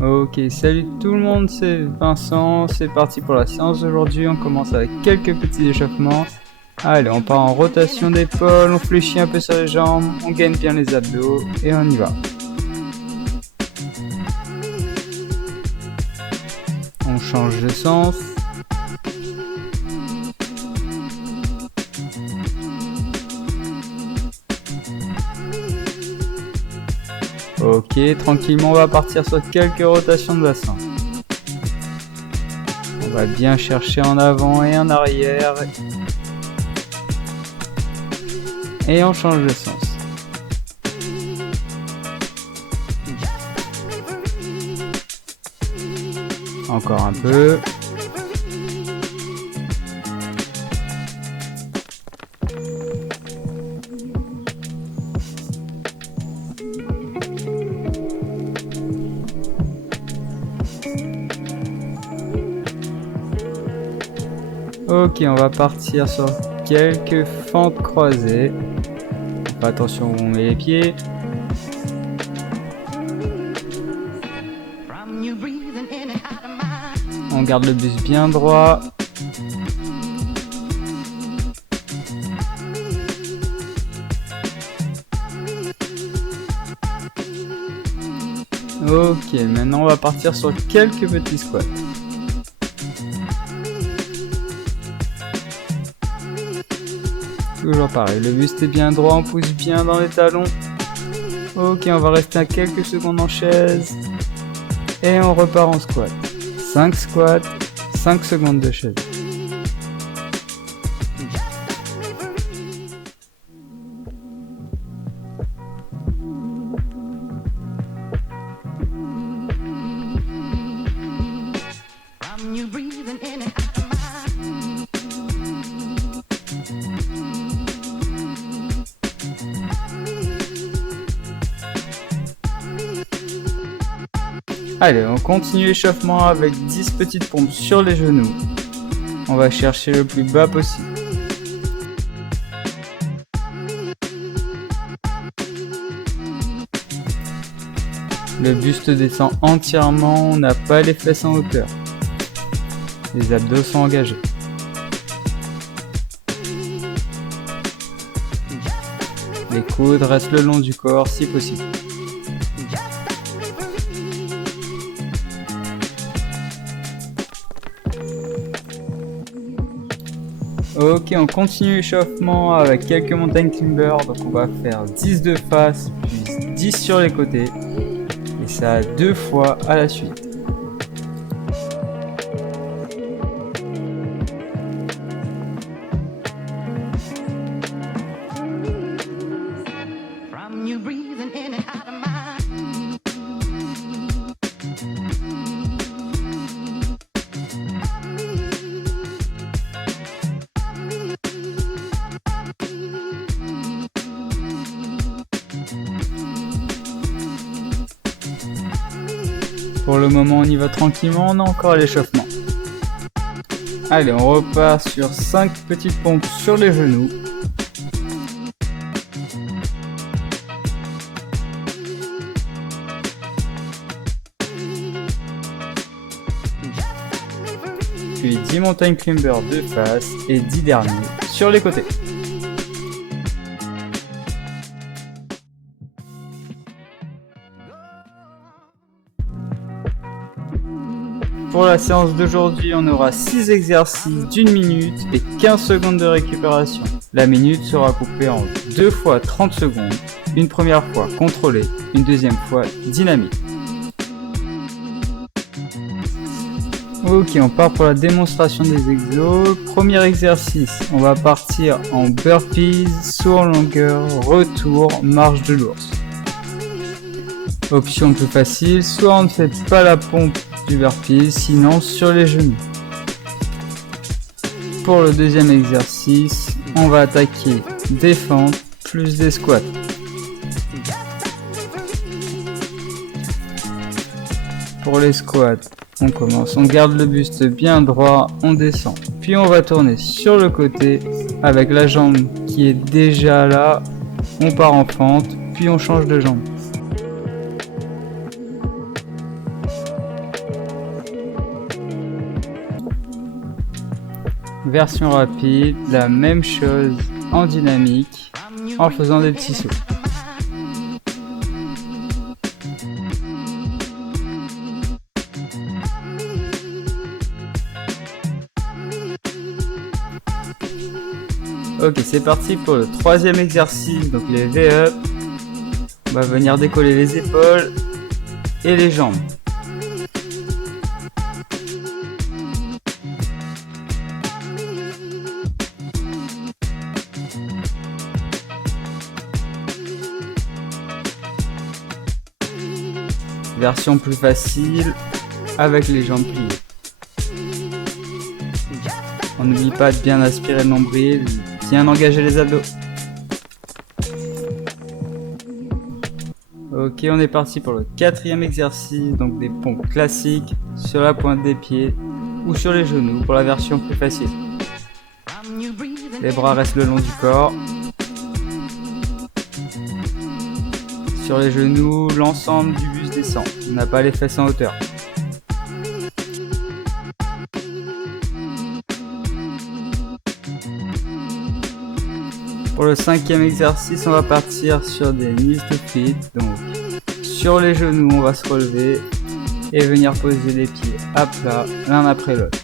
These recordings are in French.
Ok, salut tout le monde, c'est Vincent, c'est parti pour la séance d'aujourd'hui, on commence avec quelques petits échauffements. Allez, on part en rotation d'épaule, on fléchit un peu sur les jambes, on gaine bien les abdos et on y va. On change de sens. Ok, tranquillement on va partir sur quelques rotations de bassin. On va bien chercher en avant et en arrière. Et on change de sens. Encore un peu. Ok, on va partir sur quelques fentes croisées. Fais attention où on met les pieds. On garde le buste bien droit. Ok, maintenant on va partir sur quelques petits squats. Toujours pareil, le buste est bien droit, on pousse bien dans les talons. Ok, on va rester à quelques secondes en chaise. Et on repart en squat. 5 squats, 5 secondes de chaise. Allez, on continue l'échauffement avec 10 petites pompes sur les genoux. On va chercher le plus bas possible. Le buste descend entièrement, on n'a pas les fesses en hauteur. Les abdos sont engagés. Les coudes restent le long du corps si possible. Ok, on continue l'échauffement avec quelques mountain climbers. Donc on va faire 10 de face, puis 10 sur les côtés. Et ça 2 fois à la suite. Pour le moment, on y va tranquillement, on a encore l'échauffement. Allez, on repart sur 5 petites pompes sur les genoux. Puis 10 mountain climbers de face et 10 derniers sur les côtés. Pour la séance d'aujourd'hui, on aura 6 exercices d'1 minute et 15 secondes de récupération. La minute sera coupée en 2 fois 30 secondes, une première fois contrôlée, une deuxième fois dynamique. Ok, on part pour la démonstration des exos. Premier exercice, on va partir en burpees, saut en longueur, retour, marche de l'ours. Option plus facile, soit on ne fait pas la pompe du burpees, sinon sur les genoux. Pour le deuxième exercice, on va attaquer des fentes plus des squats. Pour les squats, on commence, on garde le buste bien droit, on descend. Puis on va tourner sur le côté avec la jambe qui est déjà là, on part en fente, puis on change de jambe. Version rapide, la même chose en dynamique, en faisant des petits sauts. Ok, c'est parti pour le troisième exercice, donc les V-up. On va venir décoller les épaules et les jambes. Version plus facile avec les jambes pliées. On n'oublie pas de bien aspirer le nombril, bien engager les abdos. Ok, on est parti pour le quatrième exercice, donc des pompes classiques sur la pointe des pieds ou sur les genoux pour la version plus facile. Les bras restent le long du corps. Sur les genoux, l'ensemble du buste descend. On n'a pas les fesses en hauteur. Pour le cinquième exercice, on va partir sur des knees to feet. Donc, sur les genoux, on va se relever et venir poser les pieds à plat, l'un après l'autre.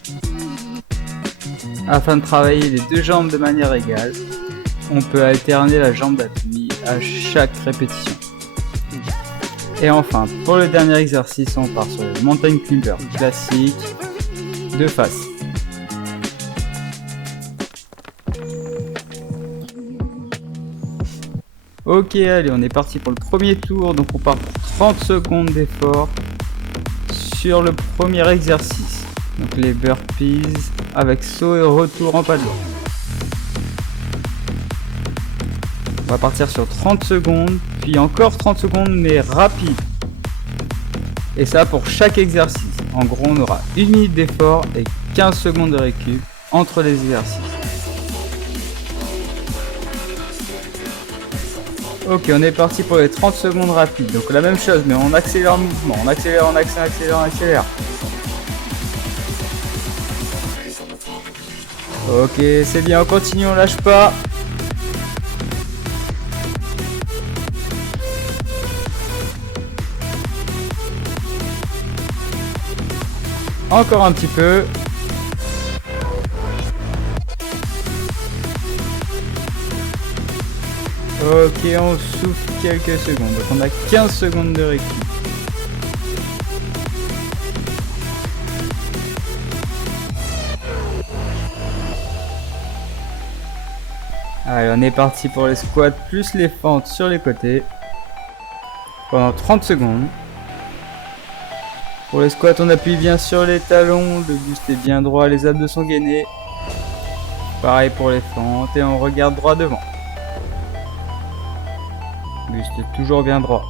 Afin de travailler les deux jambes de manière égale, on peut alterner la jambe d'appui à chaque répétition. Et enfin, pour le dernier exercice, on part sur le mountain climber classique de face. Ok, allez, on est parti pour le premier tour. Donc on part pour 30 secondes d'effort sur le premier exercice. Donc les burpees avec saut et retour en pas de l'eau. On va partir sur 30 secondes, puis encore 30 secondes, mais rapide. Et ça pour chaque exercice. En gros, on aura 1 minute d'effort et 15 secondes de récup entre les exercices. Ok, on est parti pour les 30 secondes rapides. Donc la même chose, mais on accélère le mouvement. On accélère, on accélère, on accélère. Ok, c'est bien, on continue, on lâche pas. Encore un petit peu. Ok, on souffle quelques secondes. Donc on a 15 secondes de récup. Allez, on est parti pour les squats plus les fentes sur les côtés. Pendant 30 secondes. Pour les squats, on appuie bien sur les talons, le buste est bien droit, les abdos sont gainés. Pareil pour les fentes et on regarde droit devant. Buste toujours bien droit.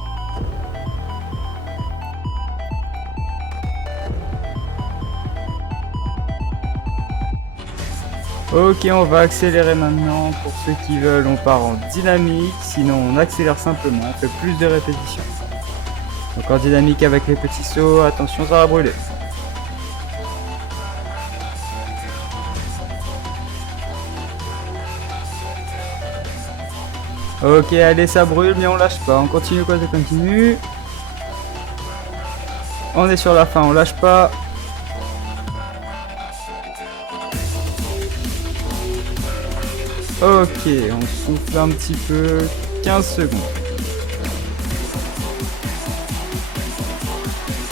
Ok, on va accélérer maintenant. Pour ceux qui veulent, on part en dynamique. Sinon, on accélère simplement, on fait plus de répétitions. Donc en dynamique avec les petits sauts, attention, ça va brûler. Ok, allez, ça brûle, mais on lâche pas. On continue, quoi, ça continue. On est sur la fin, on lâche pas. Ok, on souffle un petit peu. 15 secondes.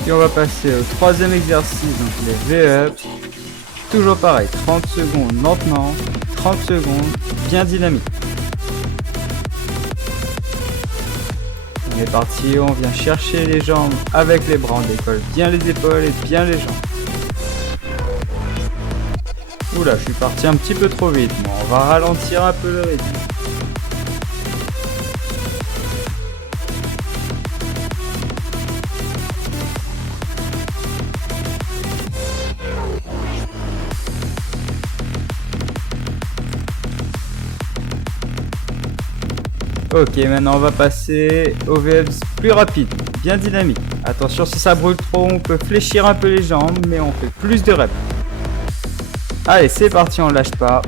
Et on va passer au troisième exercice, donc les V-up. Toujours pareil, 30 secondes lentement, 30 secondes bien dynamique. On est parti, on vient chercher les jambes avec les bras, on décolle bien les épaules et bien les jambes. Oula, je suis parti un petit peu trop vite, bon, on va ralentir un peu le rythme. Ok, maintenant on va passer aux VFs plus rapides, bien dynamiques. Attention, si ça brûle trop, on peut fléchir un peu les jambes, mais on fait plus de reps. Allez, c'est parti, on lâche pas.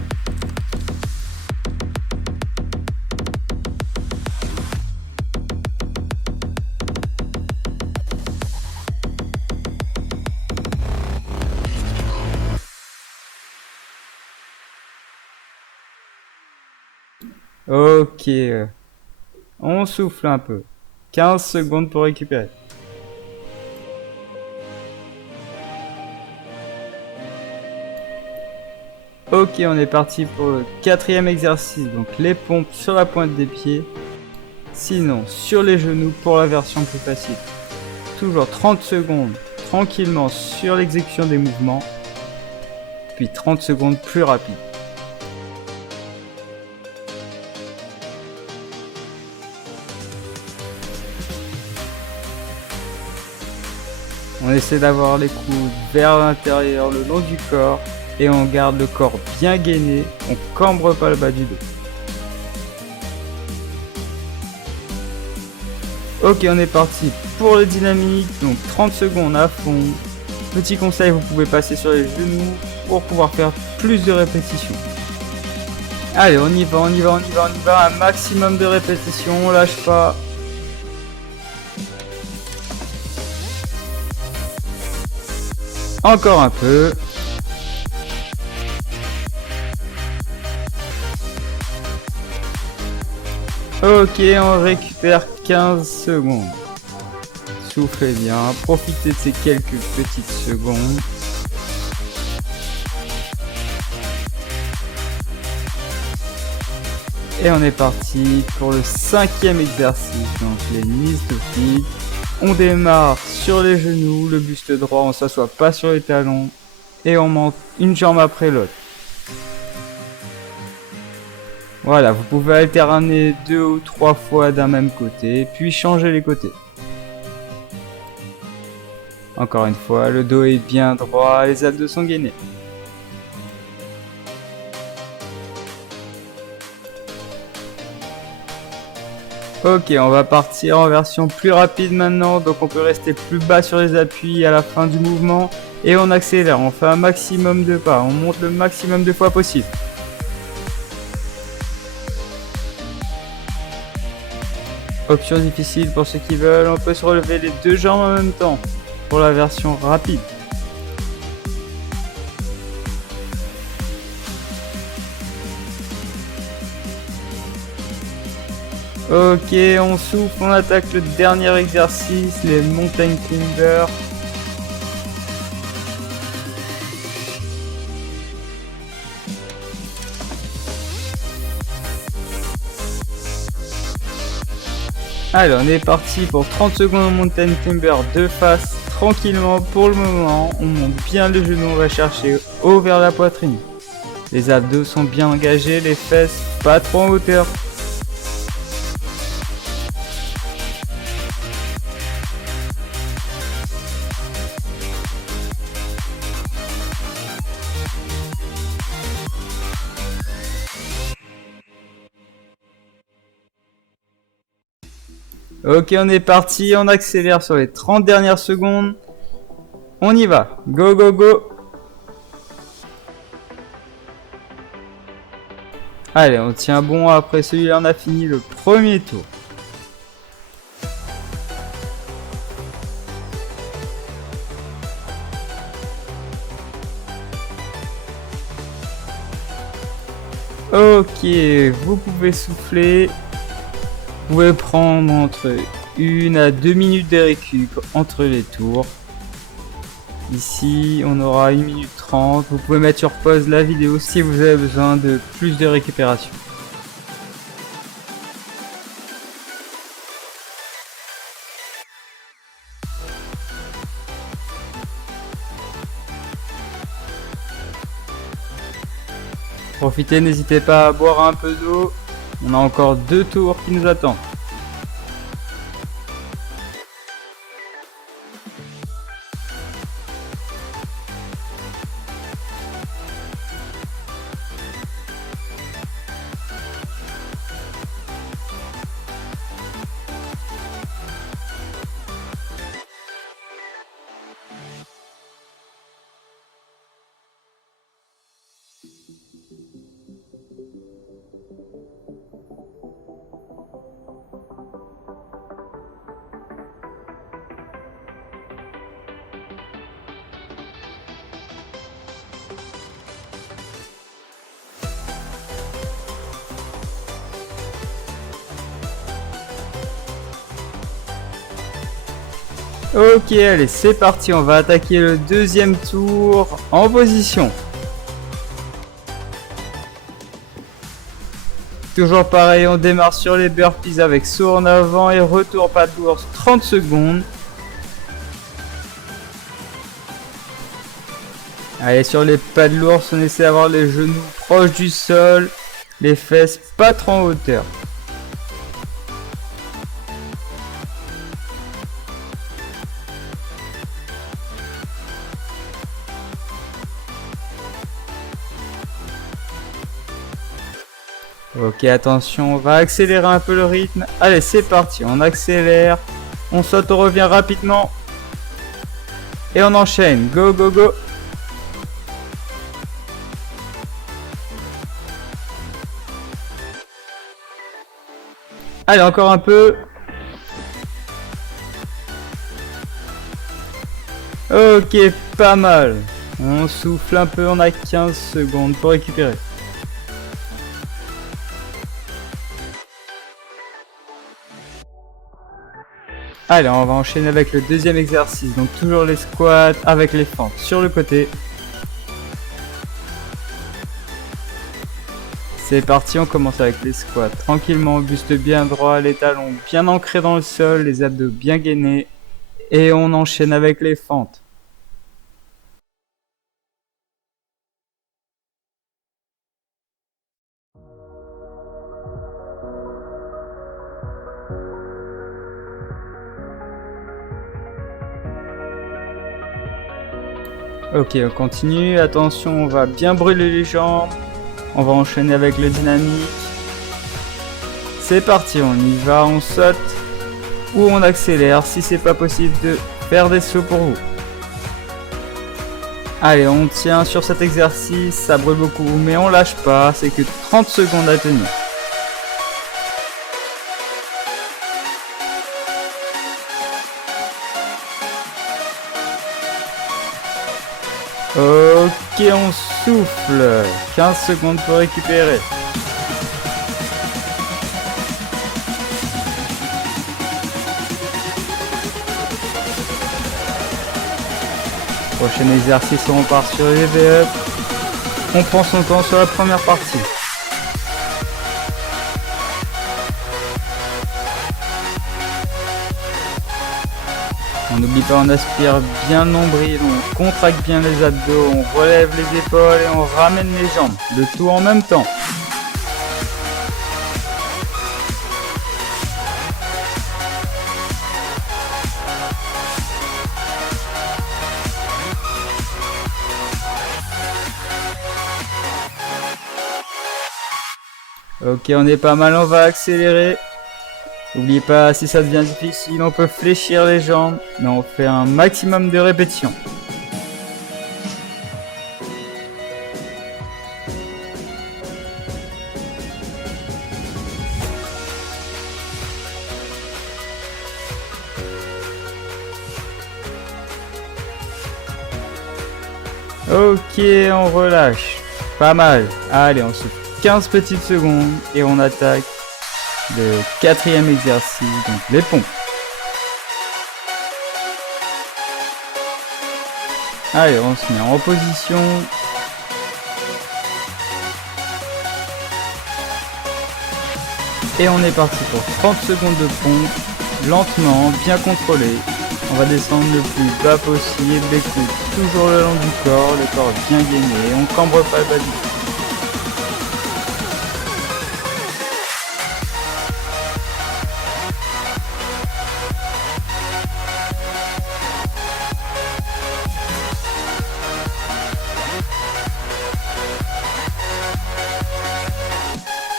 Ok, on souffle un peu. 15 secondes pour récupérer. Ok, on est parti pour le 4e exercice, donc les pompes sur la pointe des pieds. Sinon, sur les genoux pour la version plus facile. Toujours 30 secondes tranquillement sur l'exécution des mouvements, puis 30 secondes plus rapide. On essaie d'avoir les coudes vers l'intérieur le long du corps et on garde le corps bien gainé, on cambre pas le bas du dos. Ok, on est parti pour le dynamique, donc 30 secondes à fond. Petit conseil, vous pouvez passer sur les genoux pour pouvoir faire plus de répétitions. Allez, on y va, un maximum de répétitions, on lâche pas. Encore un peu. Ok, on récupère 15 secondes. Soufflez bien, profitez de ces quelques petites secondes. Et on est parti pour le 5e exercice, donc les knees to feet. On démarre sur les genoux, le buste droit, on s'assoit pas sur les talons et on monte une jambe après l'autre. Voilà, vous pouvez alterner 2 ou 3 fois d'un même côté, puis changer les côtés. Encore une fois, le dos est bien droit, les abdos sont gainés. Ok, on va partir en version plus rapide maintenant, donc on peut rester plus bas sur les appuis à la fin du mouvement et on accélère, on fait un maximum de pas, on monte le maximum de fois possible. Option difficile pour ceux qui veulent, on peut se relever les 2 jambes en même temps pour la version rapide. Ok, on souffle, on attaque le dernier exercice, les mountain climbers. Allez, on est parti pour 30 secondes en mountain climber de face, tranquillement pour le moment. On monte bien le genou, on va chercher haut vers la poitrine. Les abdos sont bien engagés, les fesses pas trop en hauteur. Ok, on est parti, on accélère sur les 30 dernières secondes. On y va, go go go. Allez, on tient bon, après celui-là on a fini le premier tour. Ok, vous pouvez souffler. Vous pouvez prendre entre 1 à 2 minutes de récup entre les tours. Ici, on aura 1 minute 30. Vous pouvez mettre sur pause la vidéo si vous avez besoin de plus de récupération. Profitez, n'hésitez pas à boire un peu d'eau. On a encore 2 tours qui nous attendent. Ok, allez, c'est parti, on va attaquer le deuxième tour en position. Toujours pareil, on démarre sur les burpees avec saut en avant et retour pas de l'ours 30 secondes. Allez, sur les pas de l'ours, on essaie d'avoir les genoux proches du sol, les fesses pas trop en hauteur. Ok, attention, on va accélérer un peu le rythme. Allez, c'est parti, on accélère, on saute, on revient rapidement. Et on enchaîne, go, go, go. Allez, encore un peu. Ok, pas mal. On souffle un peu, on a 15 secondes pour récupérer. Allez, on va enchaîner avec le deuxième exercice. Donc toujours les squats avec les fentes sur le côté. C'est parti, on commence avec les squats. Tranquillement, buste bien droit, les talons bien ancrés dans le sol, les abdos bien gainés. Et on enchaîne avec les fentes. Ok, on continue. Attention, on va bien brûler les jambes. On va enchaîner avec le dynamique. C'est parti, on y va, on saute ou on accélère si c'est pas possible de faire des sauts pour vous. Allez, on tient sur cet exercice, ça brûle beaucoup, mais on lâche pas, c'est que 30 secondes à tenir. Ok, on souffle. 15 secondes pour récupérer. Prochain exercice, on part sur les V-up. On prend son temps sur la première partie. On n'oublie pas, on aspire bien le nombril, on contracte bien les abdos, on relève les épaules et on ramène les jambes. Le tout en même temps. Ok, on est pas mal, on va accélérer. N'oubliez pas, si ça devient difficile, on peut fléchir les jambes, mais on fait un maximum de répétitions. Ok, on relâche. Pas mal. Allez, on souffle 15 petites secondes et on attaque le quatrième exercice, donc les pompes. Allez, on se met en position. Et on est parti pour 30 secondes de pompe, lentement, bien contrôlé. On va descendre le plus bas possible, les coudes toujours le long du corps, le corps bien gainé, on cambre pas le bas du tout.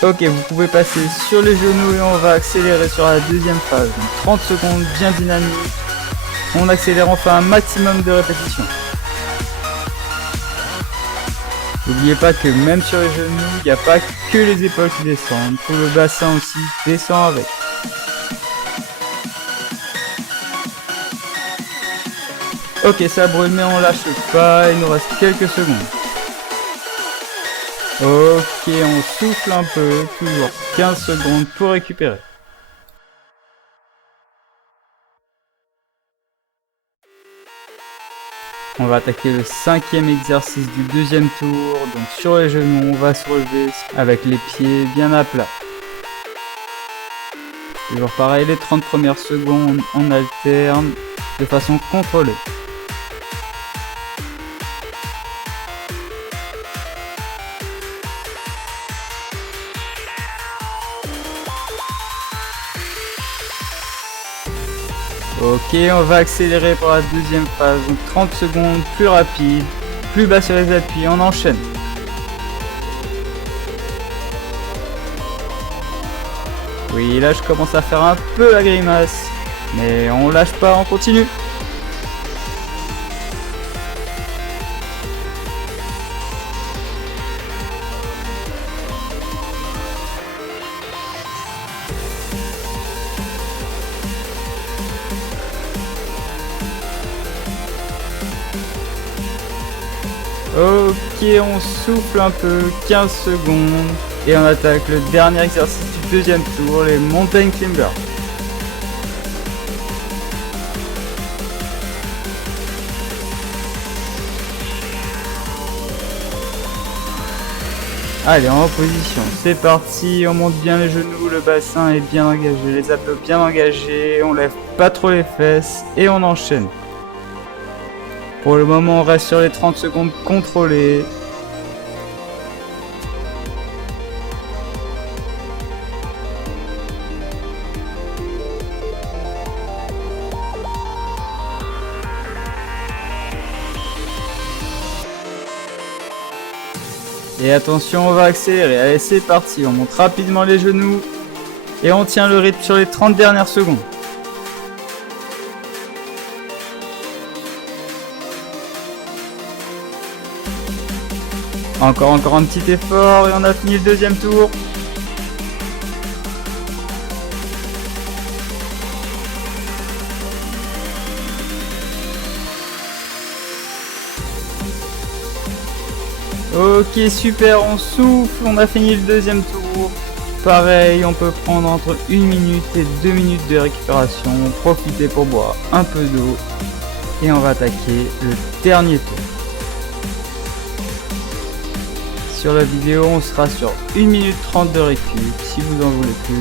Ok, vous pouvez passer sur les genoux et on va accélérer sur la deuxième phase. Donc 30 secondes bien dynamique. On accélère, on fait un maximum de répétitions. N'oubliez pas que même sur les genoux, il n'y a pas que les épaules qui descendent. Tout le bassin aussi descend avec. Ok, ça brûle mais on lâche pas, il nous reste quelques secondes. Ok, on souffle un peu, toujours 15 secondes pour récupérer. On va attaquer le 5e exercice du deuxième tour. Donc sur les genoux, on va se relever avec les pieds bien à plat. Toujours pareil, les 30 premières secondes, on alterne de façon contrôlée. Ok, on va accélérer pour la deuxième phase, donc 30 secondes, plus rapide, plus bas sur les appuis, on enchaîne. Oui, là je commence à faire un peu la grimace, mais on lâche pas, on continue. Ok, on souffle un peu, 15 secondes, et on attaque le dernier exercice du deuxième tour, les mountain climbers. Allez, en position, c'est parti, on monte bien les genoux, le bassin est bien engagé, les abdos bien engagés, on lève pas trop les fesses, et on enchaîne. Pour le moment, on reste sur les 30 secondes contrôlées. Et attention, on va accélérer. Allez, c'est parti. On monte rapidement les genoux et on tient le rythme sur les 30 dernières secondes. Encore un petit effort et on a fini le deuxième tour. Ok, super, on souffle, on a fini le deuxième tour. Pareil, on peut prendre entre 1 minute et 2 minutes de récupération. Profitez pour boire un peu d'eau. Et on va attaquer le dernier tour. Sur la vidéo, on sera sur 1 minute 30 de récup. Si vous en voulez plus,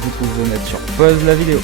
vous pouvez mettre sur pause la vidéo.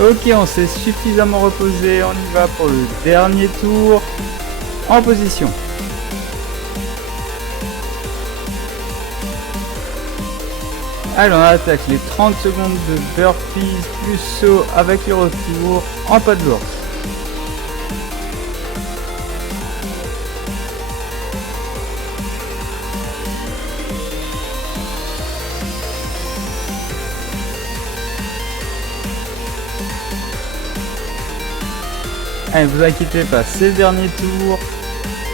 Ok, on s'est suffisamment reposé, on y va pour le dernier tour. En position. Allez, on attaque les 30 secondes de burpees plus saut avec le retour en pas de l'ours. Allez, vous inquiétez pas, c'est le dernier tour.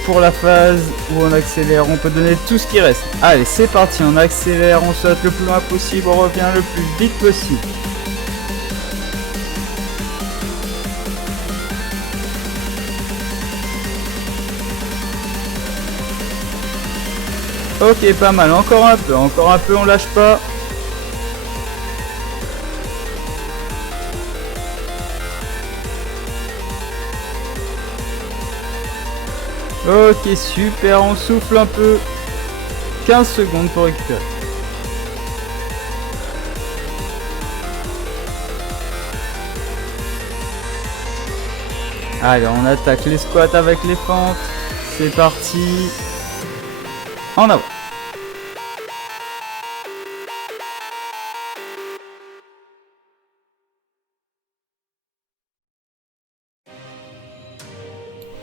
Pour la phase où on accélère, on peut donner tout ce qui reste. Allez, c'est parti, on accélère, on saute le plus loin possible, on revient le plus vite possible. Ok, pas mal, encore un peu, on lâche pas. Ok, super, on souffle un peu. 15 secondes pour récupérer. Allez, on attaque les squats avec les fentes. C'est parti. En avant.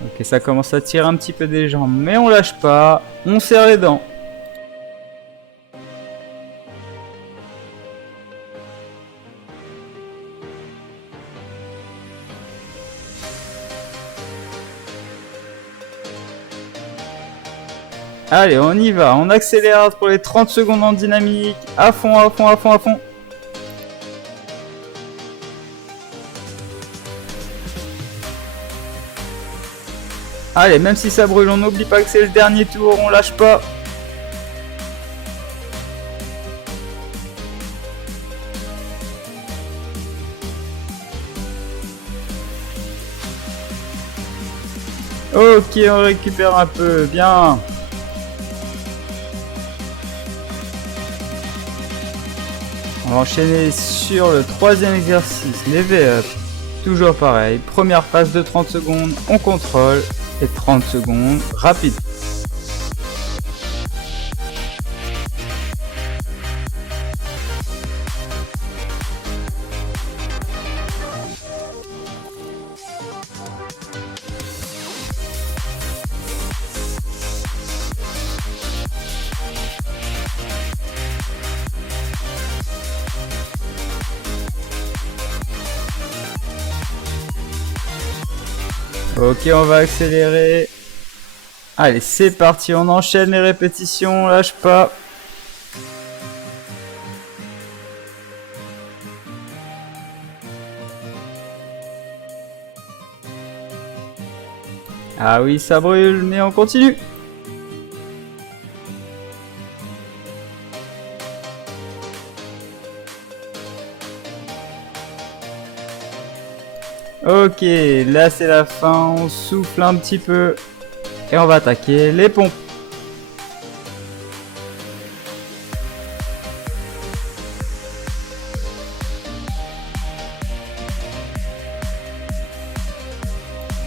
Ok, ça commence à tirer un petit peu des jambes, mais on lâche pas. On serre les dents. Allez, on y va, on accélère pour les 30 secondes en dynamique. À fond, à fond, à fond, à fond. Allez, même si ça brûle, on n'oublie pas que c'est le dernier tour, on lâche pas. Ok, on récupère un peu, bien. On va enchaîner sur le troisième exercice, les V-up. Toujours pareil, première phase de 30 secondes, on contrôle. Et 30 secondes, rapide. Ok, on va accélérer. Allez, c'est parti, on enchaîne les répétitions, on lâche pas. Ah oui, ça brûle, mais on continue. Ok, là c'est la fin, on souffle un petit peu. Et on va attaquer les pompes.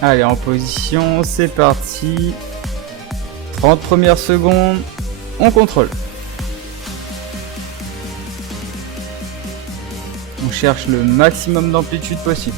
Allez, en position, c'est parti. 30 premières secondes, on contrôle. On cherche le maximum d'amplitude possible.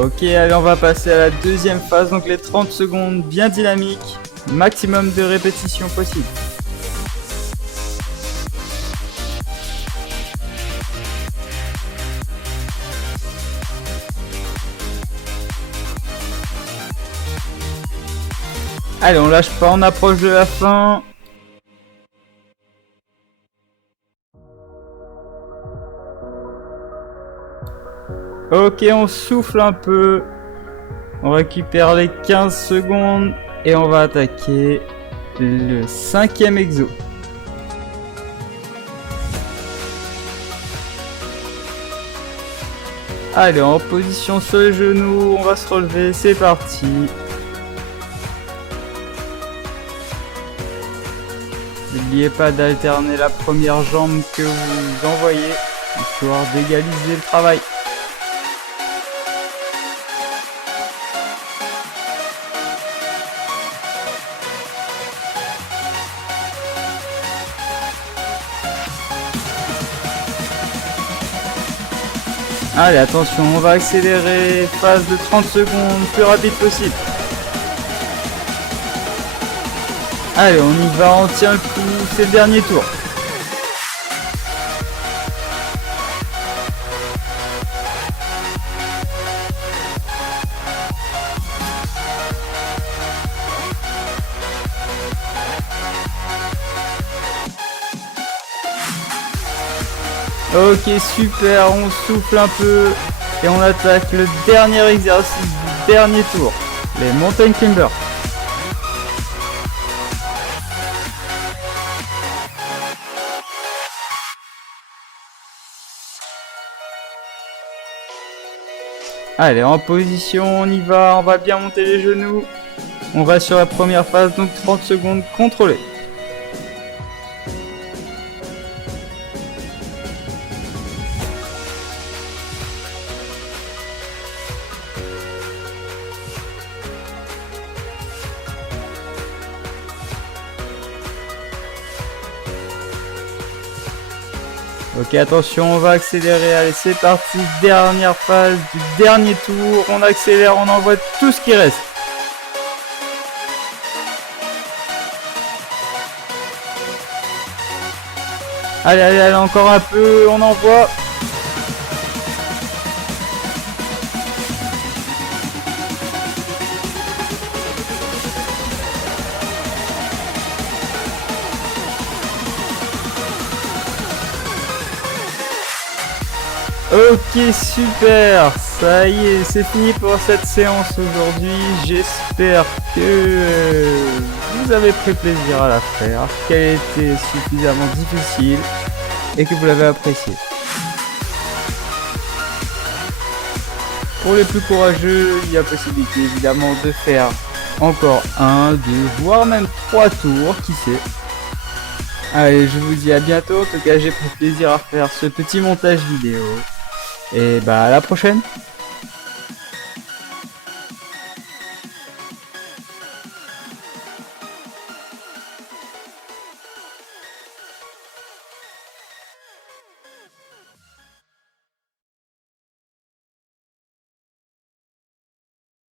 Ok, allez, on va passer à la deuxième phase, donc les 30 secondes bien dynamiques, maximum de répétitions possible. Allez, on lâche pas, on approche de la fin. Ok, on souffle un peu. On récupère les 15 secondes et on va attaquer le cinquième exo. Allez, en position sur les genoux, on va se relever, c'est parti. N'oubliez pas d'alterner la première jambe que vous envoyez, histoire d'égaliser le travail. Allez, attention, on va accélérer, phase de 30 secondes, plus rapide possible. Allez, on y va, on tient le coup, c'est le dernier tour. Ok, super, on souffle un peu et on attaque le dernier exercice du dernier tour, les mountain climbers. Allez, en position, on y va, on va bien monter les genoux. On va sur la première phase, donc 30 secondes contrôlées. Ok, attention, on va accélérer. Allez, c'est parti. Dernière phase du dernier tour. On accélère, on envoie tout ce qui reste. Allez, allez, allez, encore un peu. On envoie. Ok, super, ça y est, c'est fini pour cette séance aujourd'hui. J'espère que vous avez pris plaisir à la faire, qu'elle était suffisamment difficile et que vous l'avez appréciée. Pour les plus courageux, il y a possibilité évidemment de faire encore 1, 2, voire même 3 tours, qui sait. Allez, je vous dis à bientôt. En tout cas, j'ai pris plaisir à faire ce petit montage vidéo. Et bah à la prochaine.